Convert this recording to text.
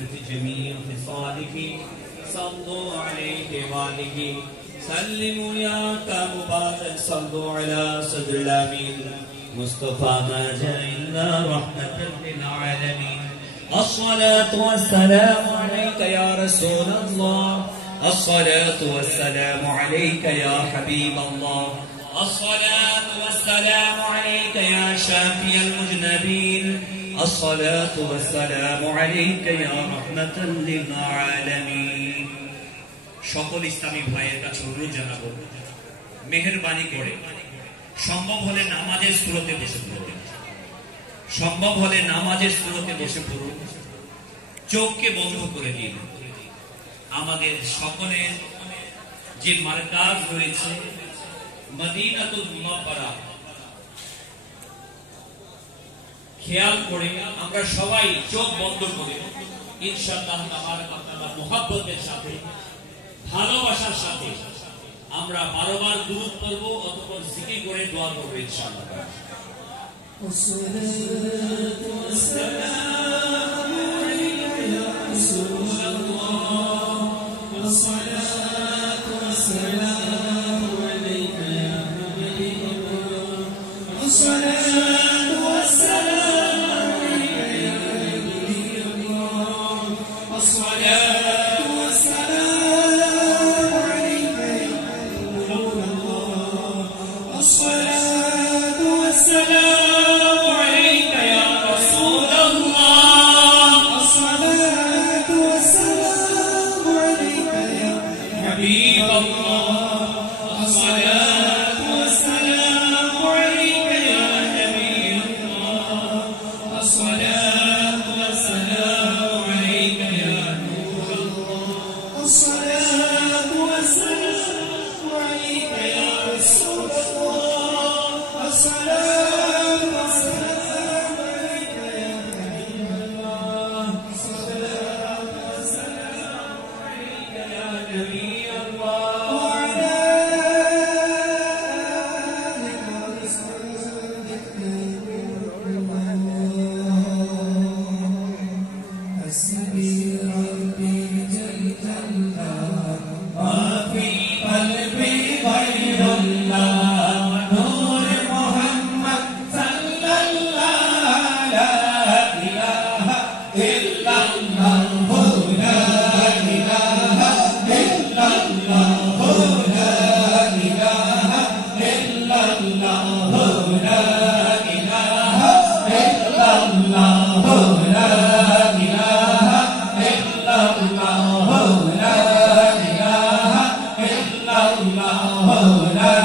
وحسنة جميع خصاله صلوا عليه وآله سلموا يا مبارك صلوا على صدر الأمين مصطفى ما جاء إلا رحمة للعالمين الصلاة والسلام عليك يا رسول الله الصلاة والسلام عليك يا حبيب الله الصلاة والسلام عليك يا شافي المذنبين الصلاة والسلام عليك يا رحمة للعالمين সকল ইসলামী ভাইয়ের কাছে অনুরোধ জানাবো মেহেরবানি করে সম্ভব হলে নামাজের সুরতে বসে পড়ুন সম্ভব হলে নামাজের সুরতে বসে পড়ুন চোখকে বন্ধ করে দিন আমাদের সকলের যে মারকাজ রয়েছে মদিনাতুল মুনাওয়ারা খেয়াল করে আমরা সবাই চোখ বন্ধ করে ইনশাআল্লাহ তাআলার মুহাব্বতের সাথে ভালোবাসার সাথে আমরা 12 বার দুরূদ পড়ব অথবা জিকির করে দোয়া করব ইনশাআল্লাহ والصلاة والسلام عليك يا رسول الله والصلاة والسلام عليك يا حبيب الله والصلاة والسلام عليك يا حبيب الله والصلاة والسلام عليك يا نور الله والصلاة والسلام عليك يا رسول الله الصلاة والسلام عليك يا حبيب الله الصلاة والسلام عليك يا نبي الله الصلاة والسلام عليك يا نور الله الصلاة والسلام عليك يا رسول الله الصلاة والسلام عليك يا حبيب الله الصلاة والسلام عليك يا نبي الله وعلى آلك وصحبك حسبي ربي جل الله ما في قلبي غير الله نور محمد صلى الله لا إله إلا الله لا إله إلا الله لا إله إلا الله لا إله إلا الله لا إله إلا الله لا إله إلا الله لا